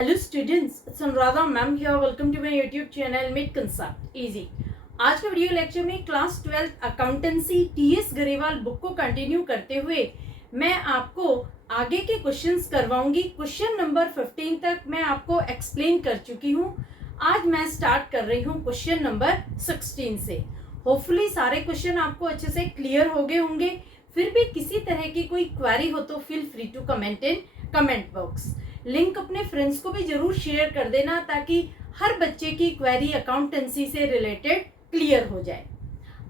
Hello students, it's Anuradha ma'am here. Welcome to my YouTube channel made concept easy. आज का video lecture में class 12 accountancy TS Grewal book को continue करते हुए मैं आपको आगे के क्वेश्चंस करवाऊंगी। क्वेश्चन नंबर 15 तक मैं आपको एक्सप्लेन कर चुकी हूँ। आज मैं स्टार्ट कर रही हूँ क्वेश्चन नंबर 16 से। होपफुली सारे क्वेश्चन आपको अच्छे से क्लियर हो गए होंगे। फिर भी किसी तरह की कोई क्वेरी हो तो feel free to comment in comment box. Link अपने फ्रेंड्स को भी जरूर शेयर कर देना ताकि हर बच्चे की क्वेरी अकाउंटेंसी से रिलेटेड क्लियर हो जाए।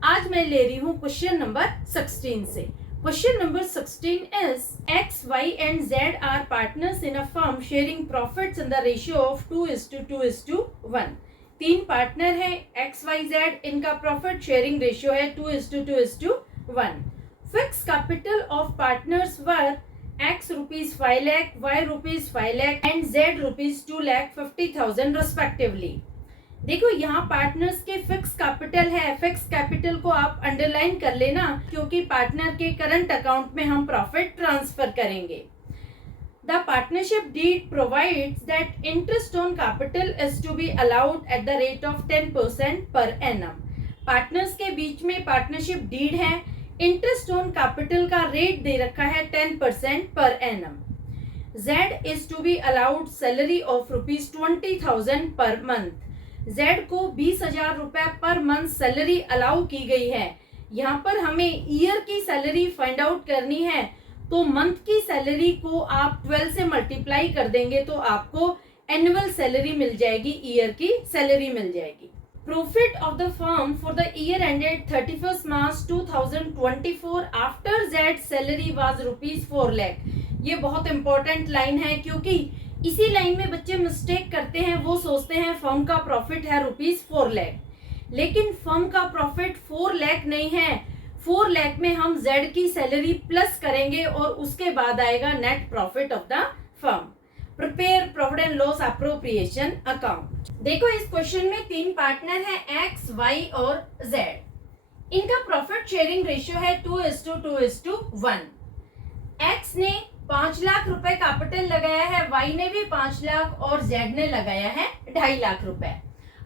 आज मैं ले रही हूँ क्वेश्चन नंबर 16 से। Question number 16 is X, Y and Z are partners in a firm sharing profits in the ratio of 2:2:1। तीन पार्टनर हैं X, Y, Z, इनका प्रॉफिट शेयरिंग रेशियो है 2:2:1। Fix capital of partners were X rupees 5 lakh, Y rupees 5 lakh and Z rupees 2,50,000 respectively। देखो यहाँ partners के fix capital है। Fix capital को आप अंडरलाइन कर लेना क्योंकि पार्टनर के करंट अकाउंट में हम प्रॉफिट ट्रांसफर करेंगे। The partnership deed provides that interest on capital is to be allowed at the rate of 10% per annum. Partners के बीच में पार्टनरशिप डीड है। इंटरेस्ट ऑन कैपिटल का रेट दे रखा है 10% per annum. Z is to be allowed salary of ₹20,000 per month. Z को 20,000 रुपए पर मंथ सैलरी अलाउ की गई है। यहाँ पर हमें ईयर की सैलरी फाइंड आउट करनी है तो मंथ की सैलरी को आप 12 से मल्टीप्लाई कर देंगे तो आपको एनुअल सैलरी मिल जाएगी, ईयर की सैलरी मिल जाएगी। Profit of the firm for the year ended 31st March 2024 after Z's salary was ₹4 lakh। ये बहुत इंपॉर्टेंट लाइन है क्योंकि इसी लाइन में बच्चे मिस्टेक करते हैं। वो सोचते हैं फर्म का प्रॉफिट है ₹4 लाख, लेकिन फर्म का प्रॉफिट 4 लाख नहीं है। 4 लाख में हम Z की सैलरी प्लस करेंगे और उसके बाद आएगा net profit of the firm. Prepare provident loss appropriation account. देखो इस क्वेश्चन में तीन पार्टनर हैं X, Y और Z। इनका प्रॉफिट शेयरिंग रेशियो है 2:2:1। X ने 5 लाख रुपए कैपिटल लगाया है, Y ने भी 5 लाख और Z ने लगाया है 2.5 लाख रुपए।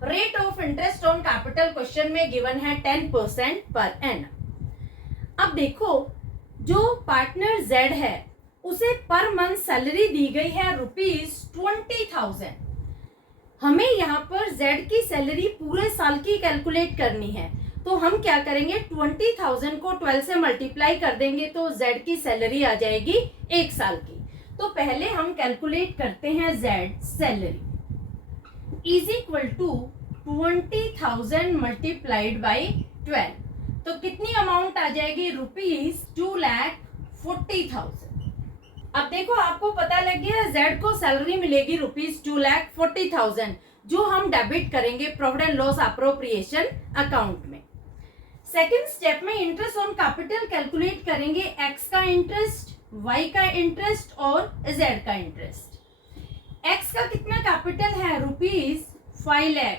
Rate of interest on capital question में गिवन है 10% पर एनम। अब देखो जो पार्टनर Z है उसे पर मंथ सैलरी दी गई है ₹20,000। हमें यहाँ पर Z की सैलरी पूरे साल की कैलकुलेट करनी है तो हम क्या करेंगे, 20,000 को 12 से मल्टीप्लाई कर देंगे तो Z की सैलरी आ जाएगी 1 साल की। तो पहले हम कैलकुलेट करते हैं Z salary is equal to 20,000 multiplied by 12। तो कितनी अमाउंट आ जाएगी, ₹2,40,000। अब देखो आपको पता लग गया Z को सैलरी मिलेगी ₹2,40,000 जो हम डेबिट करेंगे प्रोविडेंट लॉस अप्रोप्रिएशन अकाउंट में। सेकंड स्टेप में इंटरेस्ट ऑन कैपिटल कैलकुलेट करेंगे। X का इंटरेस्ट, Y का इंटरेस्ट और Z का इंटरेस्ट। X का कितना कैपिटल है, ₹5 लाख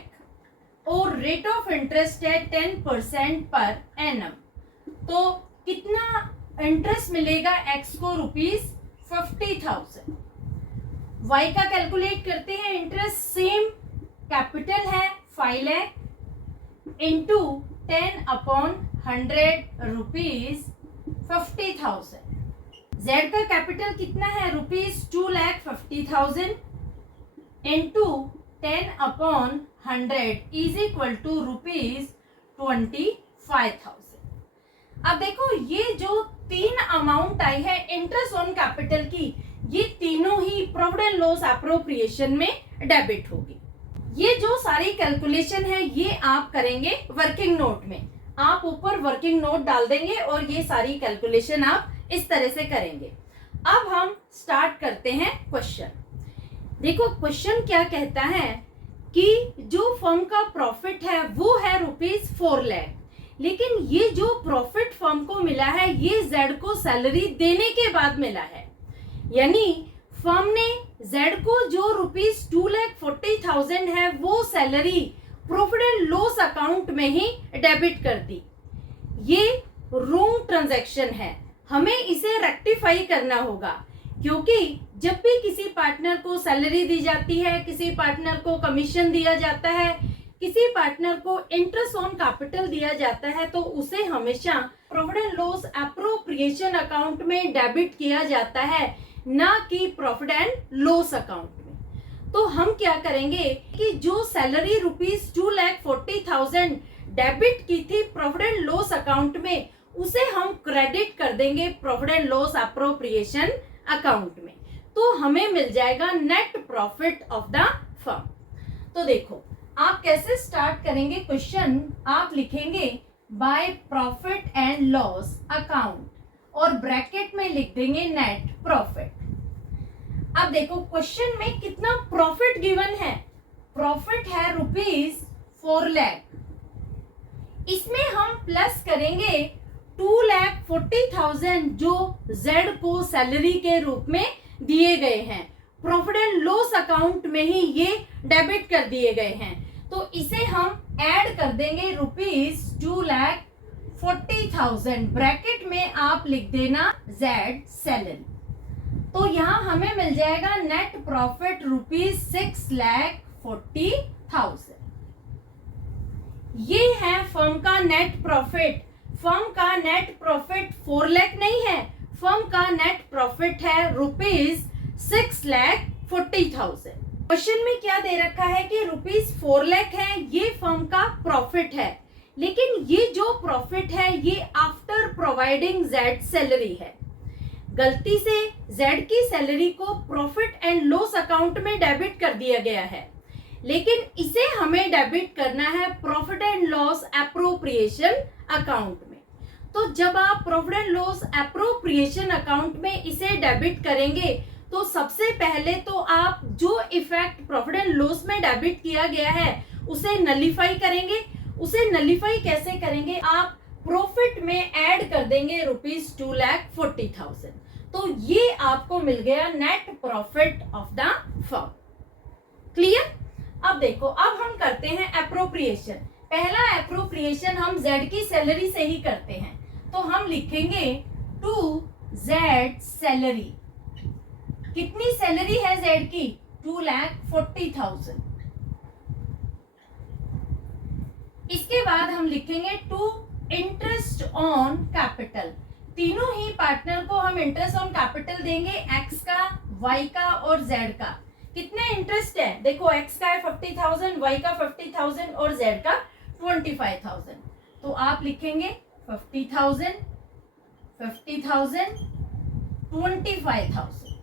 और रेट ऑफ इंटरेस्ट है 10% पर एनम। तो कितना इंटरेस्ट मिलेगा X को, ₹50,000। Y का कैलकुलेट करते हैं। इंटरेस्ट सेम कैपिटल है 5 लाख इंटू 10/100 ₹50,000। Z का कैपिटल कितना है, ₹2,50,000 इंटू 10/100 इज इक्वल टू ₹25,000। अब देखो ये जो तीन अमाउंट आई है इंटरेस्ट ऑन कैपिटल की, ये तीनों ही प्रोविडेंट लॉस अप्रोप्रिएशन में डेबिट होगी। ये जो सारी कैलकुलेशन है ये आप करेंगे वर्किंग नोट में। आप ऊपर वर्किंग नोट डाल देंगे और ये सारी कैलकुलेशन आप इस तरह से करेंगे। अब हम स्टार्ट करते हैं क्वेश्चन। देखो क्वेश्चन क्या कहता है कि जो फर्म का प्रॉफिट है वो है ₹4 लाख, लेकिन ये जो प्रॉफिट फर्म को मिला है ये Z को सैलरी देने के बाद मिला है। यानी फर्म ने Z को जो ₹2,40,000 है वो salary profit and loss account में ही डेबिट कर दी। ये रॉन्ग ट्रांजैक्शन है, हमें इसे रेक्टिफाई करना होगा। क्योंकि जब भी किसी पार्टनर को सैलरी दी जाती है, किसी पार्टनर को कमीशन दिया जाता है, किसी पार्टनर को इंटरेस्ट ऑन कैपिटल दिया जाता है, तो उसे हमेशा profit and loss appropriation account में डेबिट किया जाता है, ना कि प्रॉफिट एंड लॉस अकाउंट में। तो हम क्या करेंगे कि जो सैलरी ₹2,40,000 डेबिट की थी प्रॉफिट एंड लॉस अकाउंट में, उसे हम क्रेडिट कर देंगे profit and loss appropriation account में। तो हमें मिल जाएगा net profit of the firm. तो देखो आप कैसे स्टार्ट करेंगे क्वेश्चन, आप लिखेंगे by profit and loss account और ब्रैकेट में लिख देंगे नेट प्रॉफिट। अब देखो क्वेश्चन में कितना प्रॉफिट गिवन है, प्रॉफिट है ₹4 लाख, इसमें हम प्लस करेंगे 2,40,000 जो जेड को सैलरी के रूप में दिए गए हैं, प्रॉफिट एंड लॉस अकाउंट में ही ये डेबिट कर दिए गए हैं। तो इसे हम ऐड कर देंगे ₹2,40,000, ब्रैकेट में आप लिख देना जेड सैलरी। तो यहाँ हमें मिल जाएगा नेट प्रॉफिट ₹6,40,000। ये है फर्म का नेट प्रॉफिट। फर्म का नेट प्रॉफिट 4 लाख नहीं है, फर्म का नेट प्रॉफिट है ₹6,40,000। क्वेश्चन में क्या दे रखा है कि ₹4 लाख है, ये फर्म का प्रॉफिट है, लेकिन ये जो प्रॉफिट है ये आफ्टर प्रोवाइडिंग जेड सैलरी है। गलती से जेड की सैलरी को प्रॉफिट एंड लॉस अकाउंट में डेबिट कर दिया गया है, लेकिन इसे हमें डेबिट करना है profit and loss appropriation account में। तो जब आप profit and loss appropriation account में इसे डेबिट करेंगे, तो सबसे पहले तो आप जो इफेक्ट प्रॉफिट एंड लॉस में डेबिट किया गया है उसे नलिफाई करेंगे। उसे नलिफाई कैसे करेंगे, आप प्रॉफिट में ऐड कर देंगे ₹2,40,000। तो ये आपको मिल गया net profit of the firm. Clear? अब देखो, अब हम करते हैं एप्रोप्रिएशन। पहला एप्रोप्रिएशन हम जेड की सैलरी से ही करते हैं, तो हम लिखेंगे टू जेड सैलरी। कितनी सैलरी है जेड की? 2,40,000। इसके बाद हम लिखेंगे टू इंटरेस्ट ऑन कैपिटल। तीनों ही पार्टनर को हम इंटरेस्ट ऑन कैपिटल देंगे, एक्स का, वाई का और जेड का। कितने इंटरेस्ट है? देखो एक्स का है 50,000, वाई का 50,000 और जेड का 25,000। तो आप लिखेंगे 50,000, 50,000, 25,000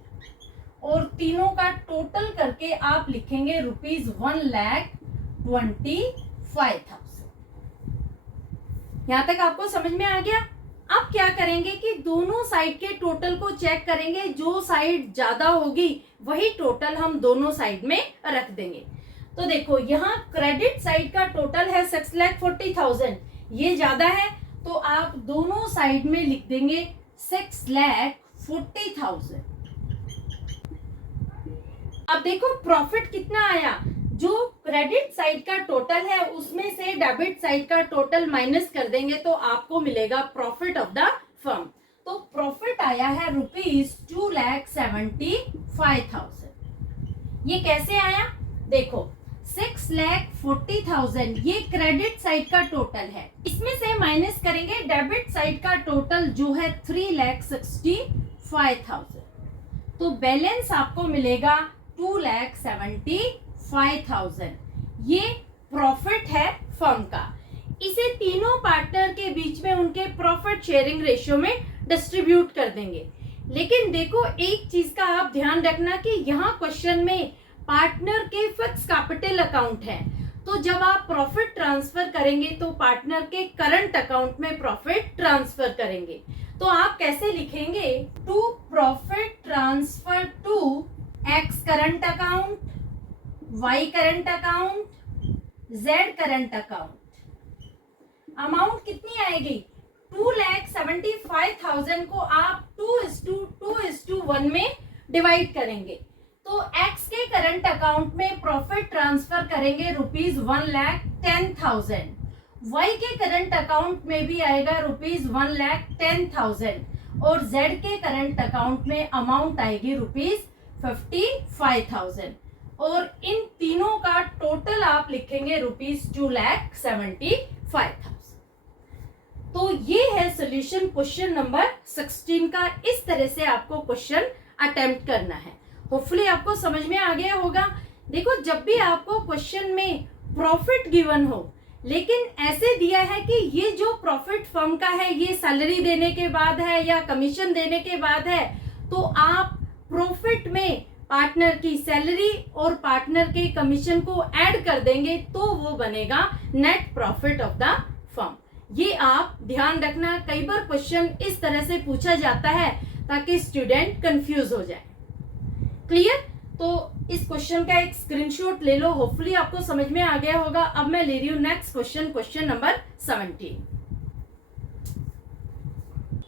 और तीनों का टोटल करके आप लिखेंगे ₹1,25,000। यहां तक आपको समझ में आ गया? अब क्या करेंगे कि दोनों साइड के टोटल को चेक करेंगे, जो साइड ज्यादा होगी वही टोटल हम दोनों साइड में रख देंगे। तो देखो यहाँ क्रेडिट साइड का टोटल है 6,40,000, ये ज्यादा है, तो आप दोनों साइड में लिख देंगे 6,40,000। अब देखो प्रॉफिट कितना आया, जो क्रेडिट साइड का टोटल है उसमें से डेबिट साइड का टोटल माइनस कर देंगे तो आपको मिलेगा प्रॉफिट ऑफ द फर्म। तो प्रॉफिट आया है ₹2,75,000। ये कैसे आया? देखो 6,40,000 ये क्रेडिट साइड का टोटल है, इसमें से माइनस करेंगे डेबिट साइड का टोटल जो है 3,65,000। तो बैलेंस आपको मिलेगा 2,75,000। ये प्रॉफिट है फर्म का। इसे तीनों पार्टनर के बीच में उनके प्रॉफिट शेयरिंग रेशियो में डिस्ट्रीब्यूट कर देंगे। लेकिन देखो एक चीज का आप ध्यान रखना कि यहाँ क्वेश्चन में पार्टनर के फिक्स कैपिटल अकाउंट है, तो जब आप प्रॉफिट ट्रांसफर करेंगे तो पार्टनर के करंट अकाउंट में प्रॉफिट ट्रांसफर करेंगे। तो आप कैसे लिखेंगे? To profit transfer to X current account, Y current account, Z current account. Amount कितनी आएगी? 2,75,000 को आप 2:1 में डिवाइड करेंगे। तो एक्स के करंट अकाउंट में प्रॉफिट ट्रांसफर करेंगे ₹1,10,000, वाई के करंट अकाउंट में भी आएगा ₹1,10,000 और जेड के करंट अकाउंट में अमाउंट आएगी ₹55,000 और इन तीनों का टोटल आप लिखेंगे ₹2,75,000। तो ये है सॉल्यूशन क्वेश्चन नंबर 16 का। इस तरह से आपको क्वेश्चन अटेम्प्ट करना है। होपफुली आपको समझ में आ गया होगा। देखो, जब भी आपको क्वेश्चन में प्रॉफिट गिवन हो लेकिन ऐसे दिया है कि ये जो प्रॉफिट फर्म का है ये सैलरी देने के बाद है या कमीशन देने के बाद है, तो आप प्रॉफिट में पार्टनर की सैलरी और पार्टनर के कमीशन को ऐड कर देंगे तो वो बनेगा net profit of the firm. ये आप ध्यान रखना। कई बार क्वेश्चन इस तरह से पूछा जाता है ताकि स्टूडेंट कंफ्यूज हो जाए। क्लियर? तो इस क्वेश्चन का एक स्क्रीनशॉट ले लो। होपफुली आपको समझ में आ गया होगा। अब मैं ले रही हूं next question, question number 17।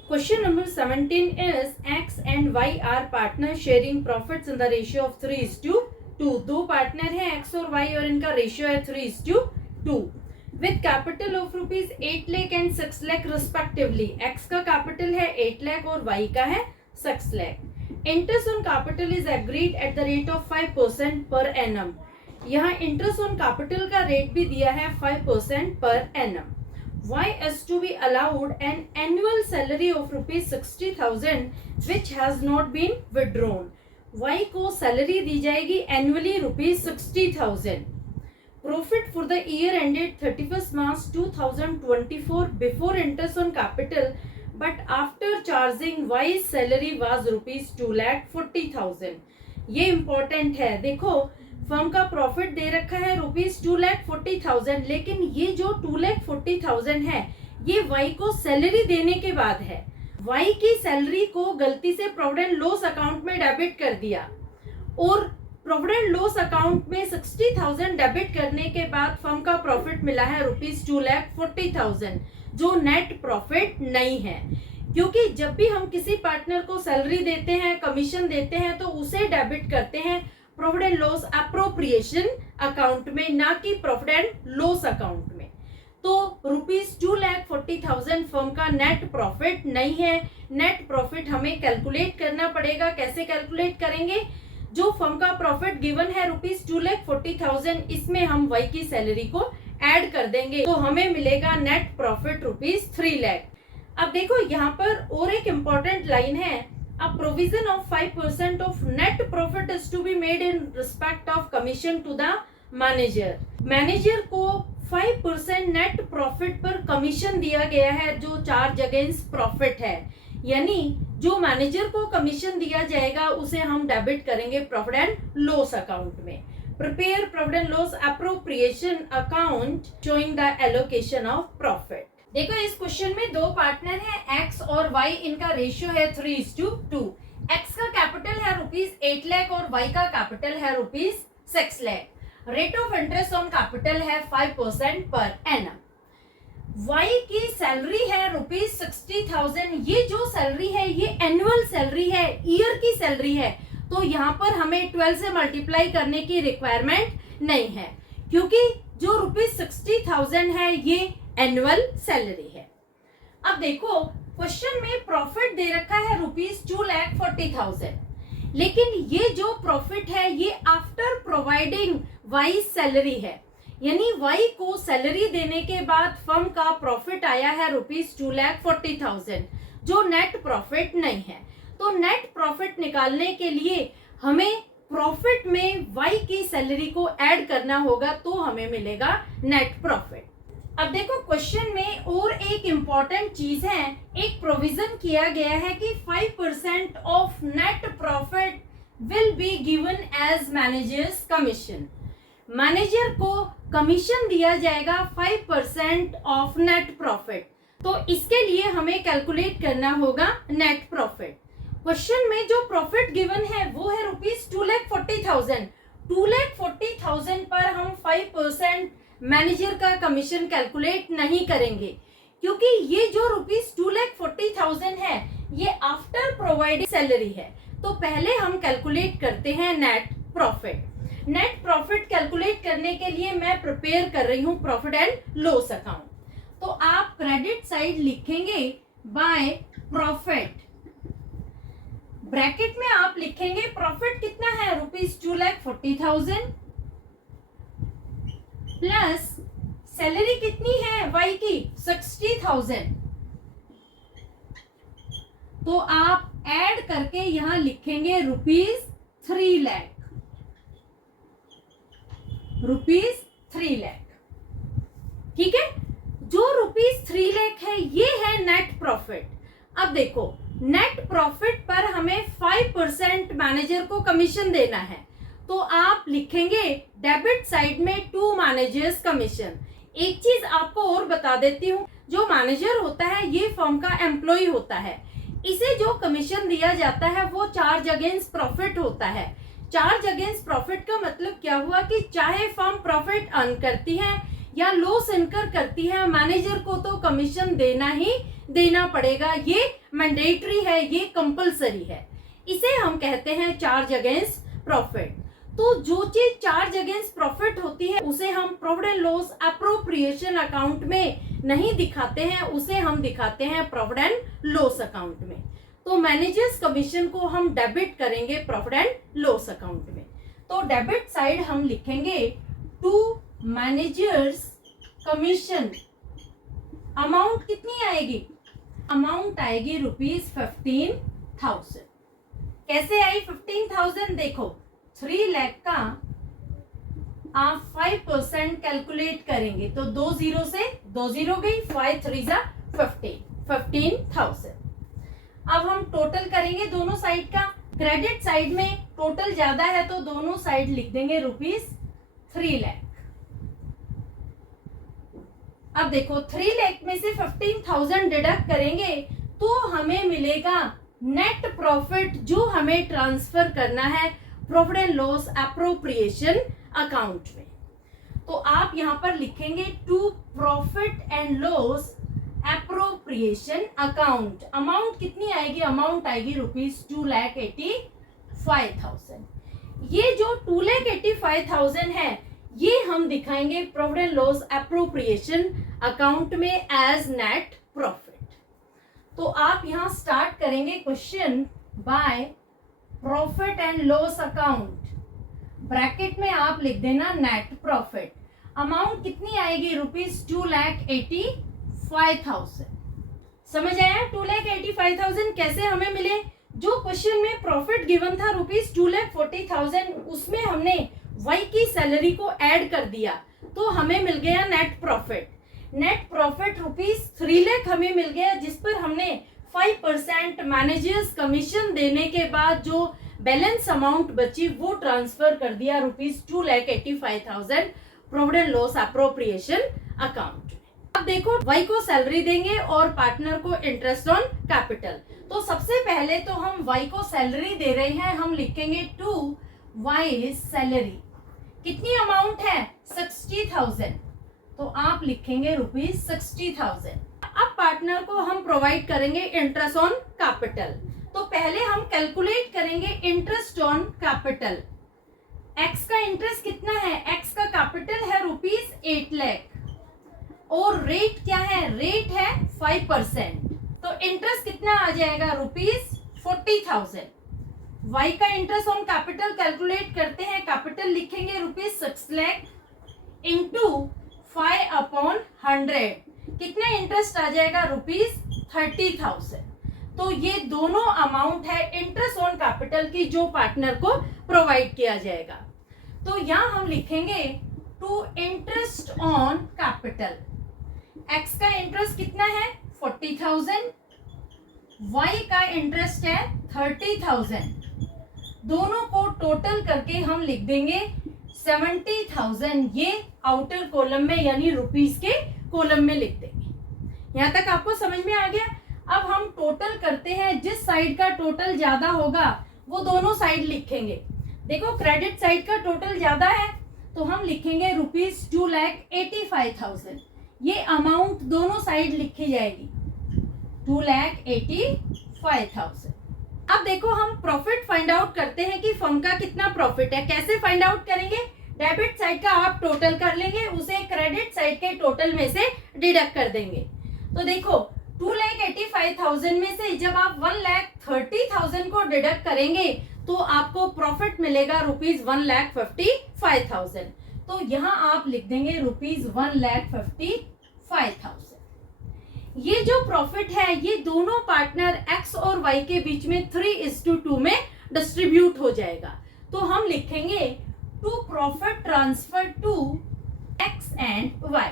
Question number 17 is X and Y are partners sharing profits in the ratio of 3:2। दो पार्टनर हैं X और Y और इनका रेशियो है 3:2 with capital of ₹8 lakh and 6 lakh respectively। X का कैपिटल है 8 लाख और Y का है 6 lakh. Interest on capital is agreed at the rate of 5% per annum। यहाँ इंटरेस्ट ऑन कैपिटल का रेट भी दिया है 5% per annum। Y is to be allowed an annual salary of ₹60,000 which has not been withdrawn। Y को salary दी जाएगी annually ₹60,000। Profit for the year ended 31st March 2024 before interest on capital, but after charging Y's salary was ₹2,40,000। ये important है। देखो, firm का profit दे रखा है ₹2,40,000, लेकिन ये जो ₹2,40,000 है ये वाई को सैलरी देने के बाद है। वाई की सैलरी को गलती से प्रोविडेंट लॉस अकाउंट में डेबिट कर दिया और प्रोविडेंट लॉस अकाउंट में 60,000 डेबिट करने के बाद फर्म का प्रॉफिट मिला है ₹2,40,000 जो नेट प्रॉफिट नहीं है। क्योंकि जब भी हम किसी पार्टनर को सैलरी देते हैं, कमीशन देते हैं, तो उसे डेबिट करते हैं प्रोविडेंट लॉस अप्रोप्रिएशन अकाउंट में, ना कि प्रोविडेंट लॉस अकाउंट में। तो ₹2,40,000 फर्म का नेट प्रॉफिट नहीं है। नेट प्रॉफिट हमें कैलकुलेट करना पड़ेगा। कैसे कैलकुलेट करेंगे? जो फर्म का प्रॉफिट गिवन है ₹2,40,000, इसमें हम वाई की सैलरी को ऐड कर देंगे तो हमें मिलेगा नेट प्रॉफिट ₹3 लाख। अब देखो, यहाँ पर और एक इम्पोर्टेंट लाइन है, A provision of 5% of net profit is to be made in respect of commission to the manager। Manager को 5% नेट प्रॉफिट पर कमीशन दिया गया है जो चार्ज अगेंस्ट प्रॉफिट है। यानी जो मैनेजर को कमीशन दिया जाएगा उसे हम डेबिट करेंगे प्रोविडेंट लॉस अकाउंट में। Prepare provident loss appropriation account showing the allocation of profit. देखो, इस क्वेश्चन में दो पार्टनर हैं X और Y, इनका रेशियो है 3:2। X का कैपिटल है ₹8 लाख और Y का कैपिटल है ₹6 lakh. Rate of interest on capital है 5% पर एनम। Y की सैलरी है ₹60,000। ये जो सैलरी है ये एनुअल सैलरी है, ईयर की सैलरी है, तो यहाँ पर हमें 12 से मल्टीप्लाई करने की रिक्वायरमेंट नहीं है क्योंकि जो ₹60,000 है ये एनुअल सैलरी है। अब देखो, क्वेश्चन में प्रॉफिट दे रखा है ₹2,40,000, लेकिन ये जो प्रॉफिट है ये आफ्टर प्रोवाइडिंग वाई सैलरी है। यानी वाई को सैलरी देने के बाद फर्म का प्रॉफिट आया है ₹2,40,000 जो नेट प्रॉफिट नहीं है। तो नेट प्रॉफिट निकालने के लिए हमें प्रॉफिट में वाई की सैलरी को ऐड करना होगा तो हमें मिलेगा नेट प्रॉफिट। अब देखो, क्वेश्चन में और एक इम्पॉर्टेंट चीज है, एक प्रोविजन किया गया है कि 5% of net profit will be given as manager's commission. Manager को कमीशन दिया जाएगा 5% ऑफ नेट प्रॉफिट। तो इसके लिए हमें कैलकुलेट करना होगा नेट प्रॉफिट। क्वेश्चन में जो प्रॉफिट गिवन है वो है ₹2,40,000। 2,40,000 पर हम 5% मैनेजर का कमीशन कैलकुलेट नहीं करेंगे क्योंकि ये जो ₹2,40,000 है ये आफ्टर प्रोवाइडिंग सैलरी है। तो पहले हम कैलकुलेट करते हैं net profit. Net profit calculate करने के लिए मैं प्रिपेयर कर रही हूँ प्रॉफिट एंड लॉस अकाउंट। तो आप क्रेडिट साइड लिखेंगे बाय प्रॉफिट ब्रैकेट में आप लिखेंगे प्रॉफिट कितना है ₹2,40,000 प्लस सैलरी कितनी है वाई की 60,000। तो आप ऐड करके यहां लिखेंगे ₹3,00,000, ₹3,00,000। ठीक है, जो ₹3,00,000 है ये है नेट प्रॉफिट। अब देखो नेट प्रॉफिट पर हमें 5% मैनेजर को कमीशन देना है, तो आप लिखेंगे डेबिट साइड में 2 मैनेजर्स कमीशन। एक चीज आपको और बता देती हूँ, जो मैनेजर होता है ये फर्म का एम्प्लॉय होता है, इसे जो कमीशन दिया जाता है वो चार्ज अगेंस्ट प्रॉफिट होता है। चार्ज अगेंस्ट प्रॉफिट का मतलब क्या हुआ कि चाहे फर्म प्रॉफिट अर्न करती है या लॉस इनकर करती है, मैनेजर को तो कमीशन देना ही देना पड़ेगा। ये मैंडेटरी है, ये कंपलसरी है, इसे हम कहते हैं चार्ज अगेंस्ट प्रॉफिट। तो जो चीज चार्ज अगेंस्ट प्रॉफिट होती है उसे हम प्रोविडेंट लॉस एप्रोप्रिएशन अकाउंट में नहीं दिखाते हैं, उसे हम दिखाते हैं प्रोविडेंट लॉस अकाउंट में। तो मैनेजर्स कमीशन को हम डेबिट करेंगे प्रोविडेंट लॉस अकाउंट में। तो डेबिट साइड हम लिखेंगे 2 मैनेजर्स कमीशन। अमाउंट कितनी आएगी? अमाउंट आएगी ₹15,000। कैसे आई 15,000? देखो 3,00,000 का आप 5% कैलकुलेट करेंगे तो 2 0 से 2 0 गई, 5 3 15,000। अब हम टोटल करेंगे दोनों साइड का। क्रेडिट साइड में टोटल ज्यादा है तो दोनों साइड लिख देंगे ₹3,00,000। अब देखो 3,00,000 में से 15,000 डिडक्ट करेंगे तो हमें मिलेगा नेट प्रॉफिट, जो हमें ट्रांसफर करना है प्रोविडेंट लॉस एप्रोप्रिएशन अकाउंट में। तो आप यहां पर लिखेंगे to profit and loss appropriation account. Amount कितनी आएगी? अमाउंट आएगी ₹2,85,000। ये जो 2,85,000 है ये हम दिखाएंगे प्रोविडेंट लॉस एप्रोप्रिएशन अकाउंट में एज नेट प्रॉफिट। तो आप यहां स्टार्ट करेंगे question by profit and loss account. Bracket में आप लिख देना नेट प्रॉफिट। अमाउंट कितनी आएगी? ₹2,85,000। समझ आया? 2,85,000 कैसे हमें मिले? जो क्वेश्चन में प्रॉफिट गिवन था ₹2,40,000, उसमें हमने वाई की सैलरी को ऐड कर दिया तो हमें मिल गया नेट प्रॉफिट। नेट प्रॉफिट ₹3,00,000 हमें मिल गया, जिस पर हमने 5% मैनेजर्स कमीशन देने के बाद जो बैलेंस अमाउंट बची वो ट्रांसफर कर दिया ₹2,85,000 प्रोविडेंट लॉस एप्रोप्रिएशन अकाउंट। अब देखो वाई को सैलरी देंगे और पार्टनर को इंटरेस्ट ऑन कैपिटल। तो सबसे पहले तो हम वाई को सैलरी दे रहे हैं, हम लिखेंगे टू वाई सैलरी। कितनी अमाउंट है? 60,000। तो आप लिखेंगे ₹60,000। अब पार्टनर को हम प्रोवाइड करेंगे इंटरेस्ट ऑन कैपिटल। तो पहले हम कैलकुलेट करेंगे इंटरेस्ट ऑन कैपिटल। एक्स का इंटरेस्ट कितना है? एक्स का कैपिटल है ₹8,00,000 और रेट क्या है? रेट है 5%। तो इंटरेस्ट कितना आ जाएगा? ₹40,000। वाई का इंटरेस्ट ऑन कैपिटल कैलकुलेट करते हैं। कैपिटल लिखेंगे ₹6,00,000 इंटू 5/100। कितना इंटरेस्ट आ जाएगा? ₹30,000। तो ये दोनों अमाउंट है इंटरेस्ट ऑन कैपिटल की जो पार्टनर को प्रोवाइड किया जाएगा। तो यहाँ हम लिखेंगे to interest on capital. X का इंटरेस्ट कितना है? 40,000। वाई का इंटरेस्ट है 30,000। दोनों को टोटल करके हम लिख देंगे 70,000। ये आउटर कॉलम में यानी रुपीस के कॉलम में लिख देंगे। यहाँ तक आपको समझ में आ गया? अब हम टोटल करते हैं, जिस साइड का टोटल ज्यादा होगा वो दोनों साइड लिखेंगे। देखो क्रेडिट साइड का टोटल ज्यादा है तो हम लिखेंगे ₹2,85,000। ये अमाउंट दोनों साइड लिखी जाएगी 2,85,000। अब देखो हम प्रॉफिट फाइंड आउट करते हैं कि फर्म का कितना प्रॉफिट है। कैसे फाइंड आउट करेंगे? डेबिट साइड का आप टोटल कर लेंगे, उसे क्रेडिट साइड के टोटल में से डिडक्ट कर देंगे। तो देखो 2,85,000 में से जब आप 1,30,000 को डिडक्ट करेंगे तो आपको प्रॉफिट मिलेगा ₹1,55,000। तो यहाँ आप लिख देंगे ₹1,55,000। ये जो प्रॉफिट है ये दोनों पार्टनर एक्स और वाई के बीच में 3:2 में डिस्ट्रीब्यूट हो जाएगा। तो हम लिखेंगे to profit transfer to X and Y.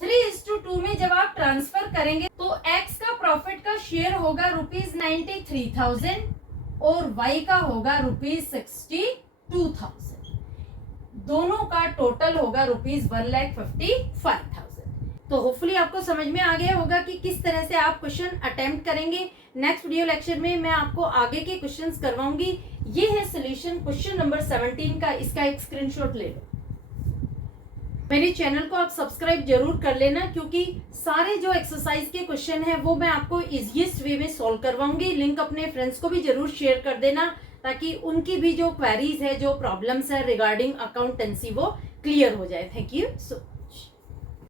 3:2 में जब आप ट्रांसफर करेंगे तो एक्स का प्रॉफिट का शेयर होगा ₹93,000 और वाई का होगा ₹62,000। दोनों का टोटल होगा ₹1,55,000। तो होपफुली आपको समझ में आ गया होगा कि किस तरह से आप क्वेश्चन अटेम्प्ट करेंगे। नेक्स्ट वीडियो लेक्चर में मैं आपको आगे के क्वेश्चंस करवाऊंगी। ये है सॉल्यूशन क्वेश्चन नंबर 17 का, इसका एक स्क्रीनशॉट ले लो। मेरे चैनल को आप सब्सक्राइब जरूर कर लेना, क्योंकि सारे जो एक्सरसाइज के क्वेश्चन हैं वो मैं आपको इजीएस्ट वे में सॉल्व करवाऊंगी। लिंक अपने फ्रेंड्स को भी जरूर शेयर कर देना, ताकि उनकी भी जो क्वेरीज है, जो प्रॉब्लम्स है रिगार्डिंग अकाउंटेंसी, वो क्लियर हो जाए। Thank you so